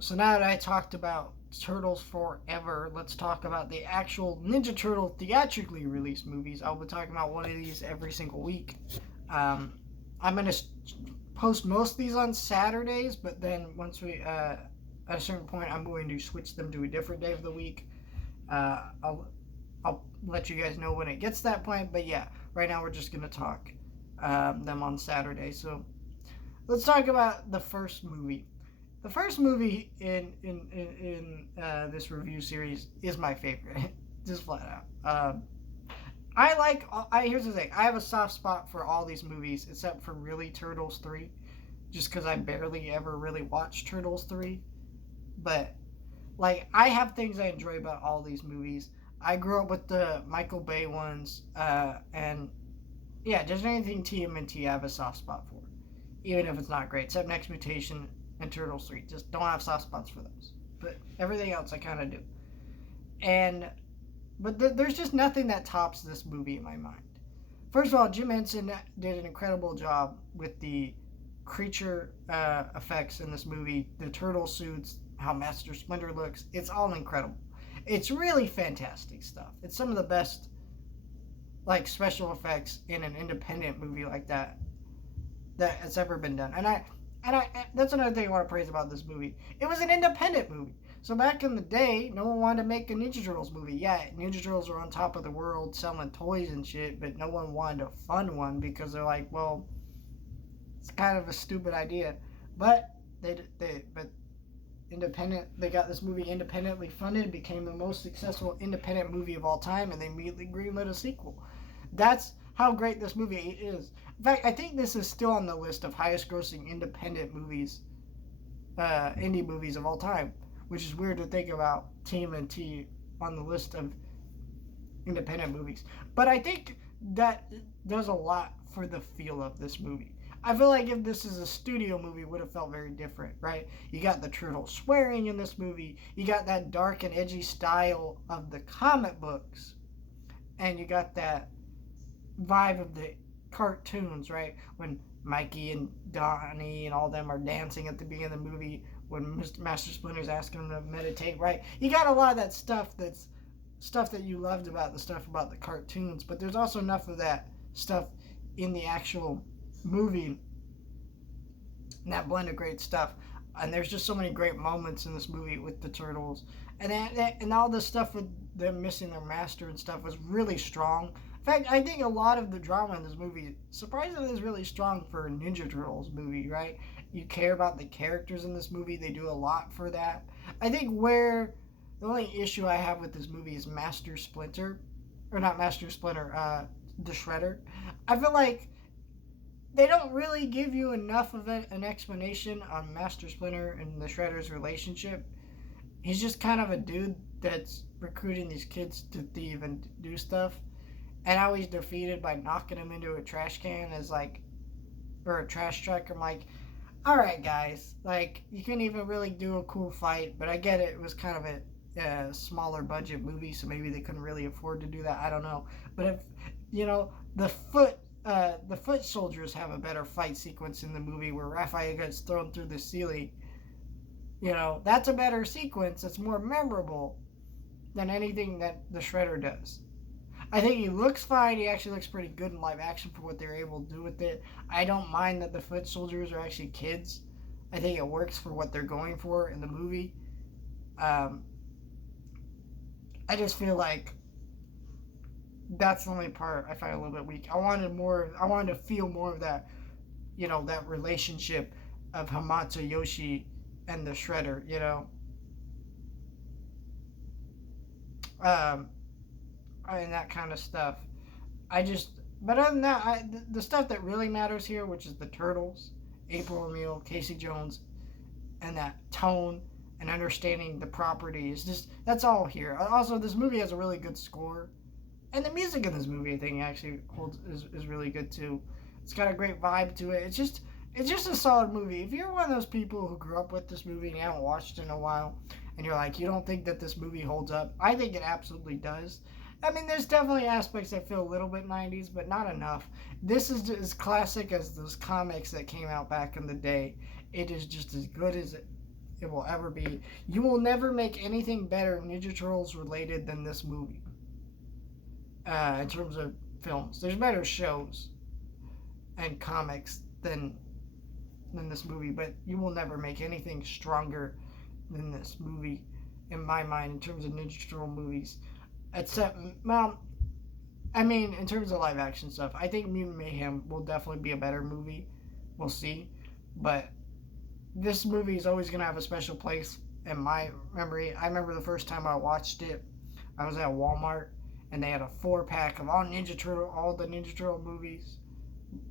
So now that I talked about Turtles Forever, let's talk about the actual Ninja Turtle theatrically released movies. I'll be talking about one of these every single week. Um, I'm gonna post most of these on Saturdays, but then once we at a certain point, I'm going to switch them to a different day of the week. I'll let you guys know when it gets to that point. But yeah, right now we're just gonna talk them on Saturday. So let's talk about the first movie. The first movie in this review series is my favorite, just flat out. I like. Here's the thing. I have a soft spot for all these movies except for really Turtles 3, just because I barely ever really watched Turtles 3. But like, I have things I enjoy about all these movies. I grew up with the Michael Bay ones, and yeah, just anything TMNT I have a soft spot for, even if it's not great. Except Next Mutation and Turtles 3, just don't have soft spots for those. But everything else I kind of do. And but there's just nothing that tops this movie in my mind. First of all, Jim Henson did an incredible job with the creature effects in this movie, the turtle suits, how Master Splinter looks. It's all incredible. It's really fantastic stuff. It's some of the best like special effects in an independent movie like that has ever been done. And I that's another thing I want to praise about this movie. It was an independent movie. So back in the day, no one wanted to make a Ninja Turtles movie. Yeah, Ninja Turtles were on top of the world selling toys and shit, but no one wanted to fund one because they're like, well, it's kind of a stupid idea. But but independent, they got this movie independently funded, became the most successful independent movie of all time, and they immediately greenlit a sequel. That's how great this movie is. In fact, I think this is still on the list of highest grossing independent movies, indie movies of all time, which is weird to think about TMNT on the list of independent movies. But I think that does a lot for the feel of this movie. I feel like if this is a studio movie, it would have felt very different, right? You got the turtle swearing in this movie, you got that dark and edgy style of the comic books, and you got that vibe of the cartoons, right? When Mikey and Donnie and all them are dancing at the beginning of the movie, when Mr. Master Splinter's asking them to meditate, right? You got a lot of that stuff that's stuff that you loved about the stuff about the cartoons, but there's also enough of that stuff in the actual movie, and that blend of great stuff. And there's just so many great moments in this movie with the turtles, and all the stuff with them missing their master and stuff was really strong. In fact, I think a lot of the drama in this movie surprisingly is really strong for a Ninja Turtles movie, right? You care about the characters in this movie; they do a lot for that. I think where the only issue I have with this movie is Master Splinter, or not Master Splinter, the Shredder. I feel like they don't really give you enough of an explanation on Master Splinter and the Shredder's relationship. He's just kind of a dude that's recruiting these kids to thieve and do stuff, and how he's defeated by knocking him into a trash can as like, or a trash truck. I'm like, all right, guys, like you couldn't even really do a cool fight, but I get it. It was kind of a smaller budget movie, so maybe they couldn't really afford to do that. I don't know, but if the foot soldiers have a better fight sequence in the movie where Raphael gets thrown through the ceiling. That's a better sequence. It's more memorable than anything that the Shredder does. I think he looks fine. He actually looks pretty good in live action for what they're able to do with it. I don't mind that the foot soldiers are actually kids. I think it works for what they're going for in the movie. Um, I just feel like that's the only part I find a little bit weak. I wanted more. I wanted to feel more of that, that relationship of Hamato Yoshi and the Shredder. Um, and that kind of stuff. But other than that, the stuff that really matters here, which is the turtles, April O'Neil, Casey Jones, and that tone and understanding the properties, just that's all here. Also, this movie has a really good score, and the music in this movie, I think, actually is really good too. It's got a great vibe to it. It's just a solid movie. If you're one of those people who grew up with this movie and you haven't watched it in a while, and you're like, you don't think that this movie holds up, I think it absolutely does. I mean, there's definitely aspects that feel a little bit 90s, but not enough. This is as classic as those comics that came out back in the day. It is just as good it will ever be. You will never make anything better Ninja Turtles related than this movie. In terms of films, there's better shows and comics than this movie, but you will never make anything stronger than this movie, in my mind, in terms of Ninja Turtle movies. Except, well, I mean, in terms of live action stuff, I think Mutant Mayhem will definitely be a better movie. We'll see. But this movie is always going to have a special place in my memory. I remember the first time I watched it, I was at Walmart, and they had a 4-pack of all the Ninja Turtle movies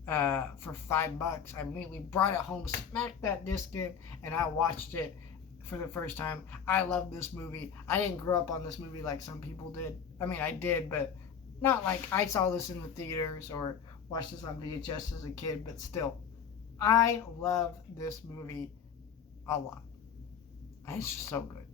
for $5. I immediately brought it home, smacked that disc in, and I watched it for the first time. I love this movie. I didn't grow up on this movie like some people did. I mean, I did, but not like I saw this in the theaters or watched this on VHS as a kid, but still. I love this movie a lot. It's just so good.